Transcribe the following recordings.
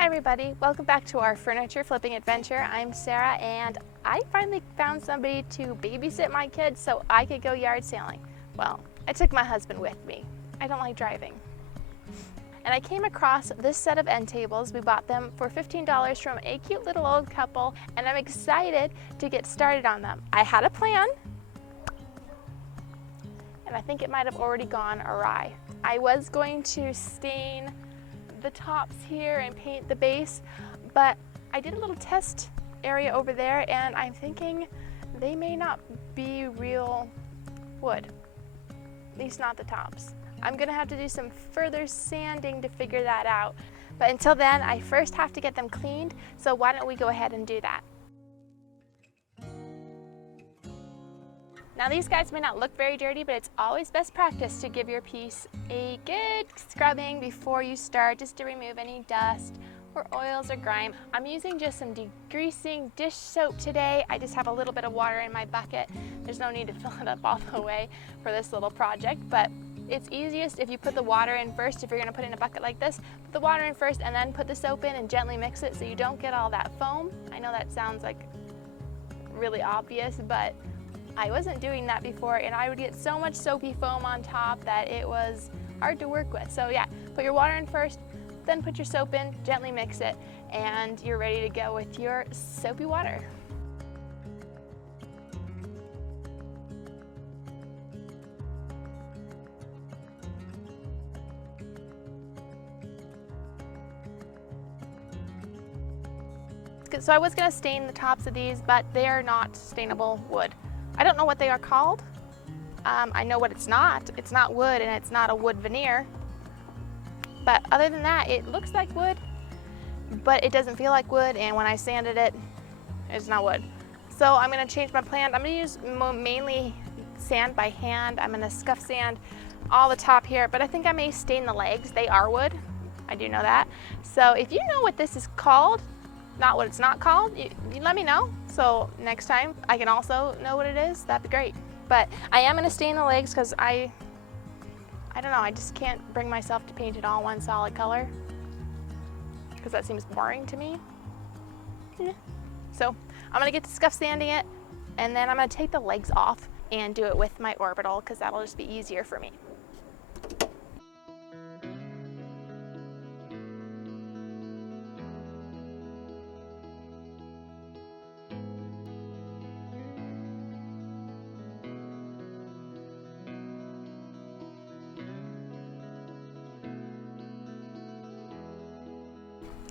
Hi everybody, welcome back to our furniture flipping adventure. I'm Sarah and I finally found somebody to babysit my kids so I could go yard sailing. Well, I took my husband with me. I don't like driving. And I came across this set of end tables. We bought them for $15 from a cute little old couple and I'm excited to get started on them. I had a plan and I think it might have already gone awry. I was going to stain the tops here and paint the base, but I did a little test area over there and I'm thinking they may not be real wood, at least not the tops. I'm gonna have to do some further sanding to figure that out, but until then I first have to get them cleaned, so why don't we go ahead and do that. Now these guys may not look very dirty, but it's always best practice to give your piece a good scrubbing before you start, just to remove any dust or oils or grime. I'm using just some degreasing dish soap today. I just have a little bit of water in my bucket. There's no need to fill it up all the way for this little project, but it's easiest if you put the water in first. If you're gonna put it in a bucket like this, put the water in first and then put the soap in and gently mix it so you don't get all that foam. I know that sounds like really obvious, but I wasn't doing that before and I would get so much soapy foam on top that it was hard to work with. So yeah, put your water in first, then put your soap in, gently mix it, and you're ready to go with your soapy water. So I was gonna stain the tops of these, but they are not stainable wood. I don't know what they are called. I know what it's not. It's not wood and it's not a wood veneer. But other than that, it looks like wood, but it doesn't feel like wood, and when I sanded it, it's not wood. So I'm gonna change my plan. I'm gonna use mainly sand by hand. I'm gonna scuff sand all the top here, but I think I may stain the legs. They are wood, I do know that. So if you know what this is called, not what it's not called, you let me know. So next time I can also know what it is, that'd be great. But I am gonna stain the legs because I don't know, I just can't bring myself to paint it all one solid color because that seems boring to me. Yeah. So I'm gonna get to scuff sanding it and then I'm gonna take the legs off and do it with my orbital because that'll just be easier for me.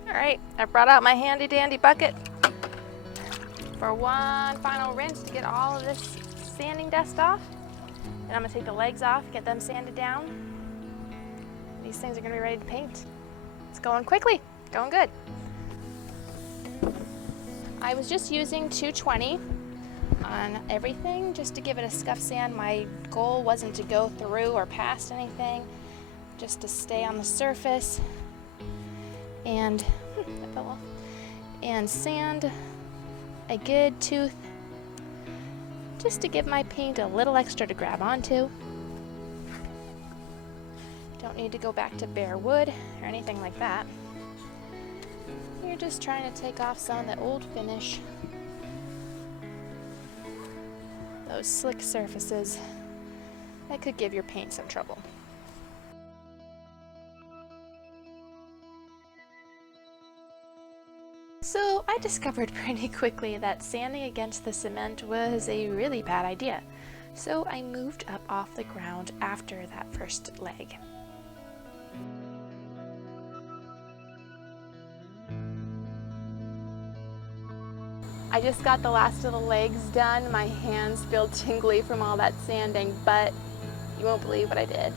All right, I brought out my handy dandy bucket for one final rinse to get all of this sanding dust off. And I'm gonna take the legs off, get them sanded down. These things are gonna be ready to paint. It's going quickly, going good. I was just using 220 on everything just to give it a scuff sand. My goal wasn't to go through or past anything, just to stay on the surface and that fell off, and sand a good tooth just to give my paint a little extra to grab onto. Don't need to go back to bare wood or anything like that. You're just trying to take off some of the old finish, those slick surfaces that could give your paint some trouble. So I discovered pretty quickly that sanding against the cement was a really bad idea. So I moved up off the ground after that first leg. I just got the last of the legs done. My hands feel tingly from all that sanding, but you won't believe what I did.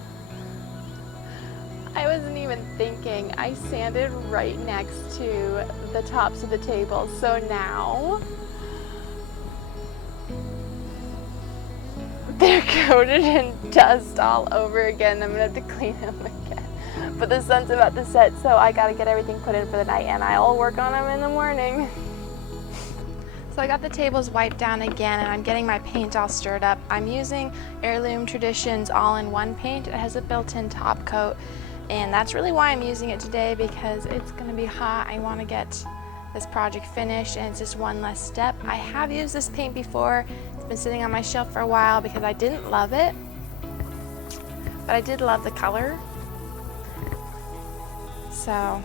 I wasn't even thinking. I sanded right next to the tops of the table. So now they're coated in dust all over again. I'm gonna have to clean them again. But the sun's about to set, so I gotta get everything put in for the night and I'll work on them in the morning. So I got the tables wiped down again and I'm getting my paint all stirred up. I'm using Heirloom Traditions all-in-one paint. It has a built-in top coat And that's really why I'm using it today, because it's going to be hot. I want to get this project finished, and it's just one less step. I have used this paint before. It's been sitting on my shelf for a while because I didn't love it, but I did love the color. So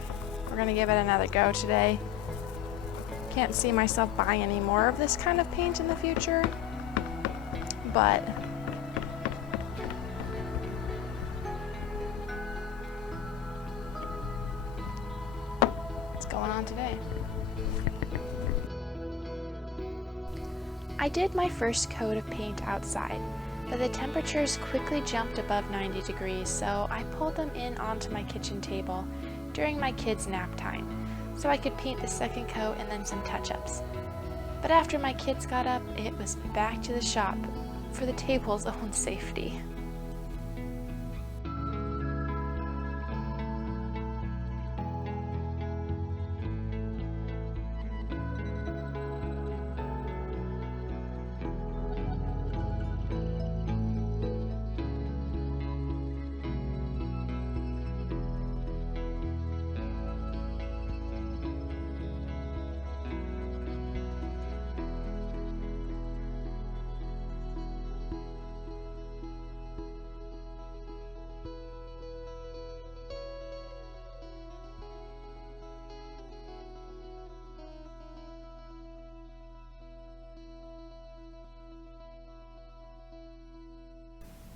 we're going to give it another go today. Can't see myself buying any more of this kind of paint in the future, but it's going on today. I did my first coat of paint outside, but the temperatures quickly jumped above 90 degrees, so I pulled them in onto my kitchen table during my kids' nap time, so I could paint the second coat and then some touch-ups. But after my kids got up, it was back to the shop for the table's own safety.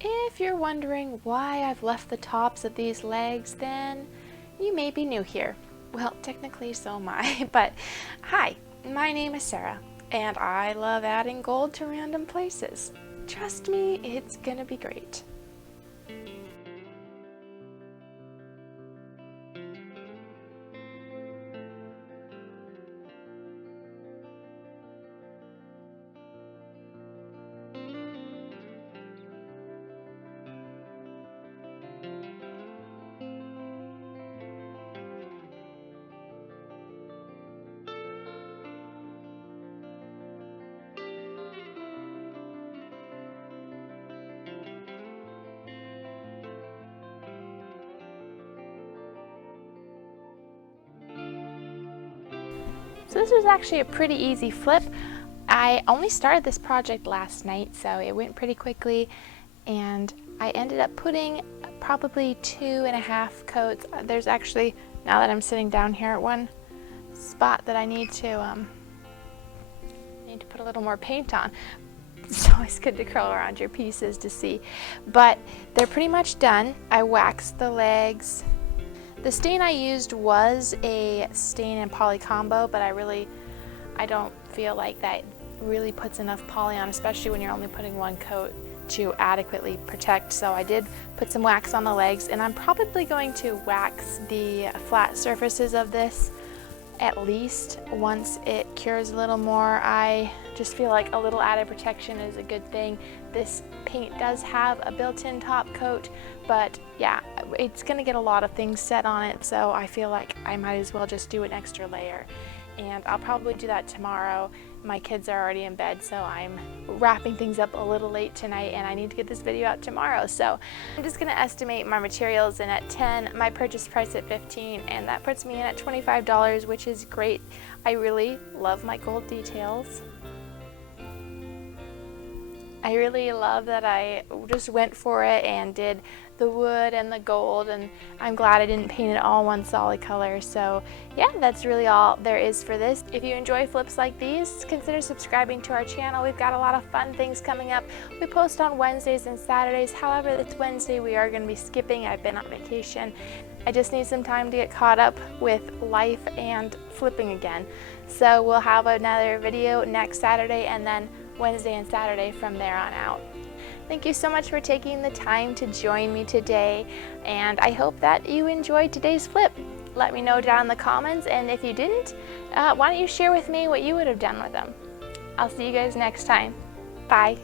If you're wondering why I've left the tops of these legs, then you may be new here. Well, technically so am I, but hi, my name is Sarah, and I love adding gold to random places. Trust me, it's gonna be great. So this was actually a pretty easy flip. I only started this project last night, so it went pretty quickly, and I ended up putting probably 2.5 coats. There's actually, now that I'm sitting down here at one spot that I need to put a little more paint on. It's always good to curl around your pieces to see, but they're pretty much done. I waxed the legs. The stain I used was a stain+poly combo, but I don't feel like that really puts enough poly on, especially when you're only putting one coat to adequately protect. So I did put some wax on the legs, and I'm probably going to wax the flat surfaces of this at least once it cures a little more. I just feel like a little added protection is a good thing. This paint does have a built-in top coat, but yeah, it's gonna get a lot of things set on it, so I feel like I might as well just do an extra layer. And I'll probably do that tomorrow. My kids are already in bed, so I'm wrapping things up a little late tonight, and I need to get this video out tomorrow. So I'm just gonna estimate my materials in at 10, my purchase price at 15, and that puts me in at $25, which is great. I really love my gold details. I really love that I just went for it and did the wood and the gold, and I'm glad I didn't paint it all one solid color. So yeah, that's really all there is for this. If you enjoy flips like these, consider subscribing to our channel. We've got a lot of fun things coming up. We post on Wednesdays and Saturdays. However, it's Wednesday we are going to be skipping. I've been on vacation. I just need some time to get caught up with life and flipping again. So we'll have another video next Saturday, and then Wednesday and Saturday from there on out. Thank you so much for taking the time to join me today, and I hope that you enjoyed today's flip. Let me know down in the comments, and if you didn't, why don't you share with me what you would have done with them. I'll see you guys next time. Bye.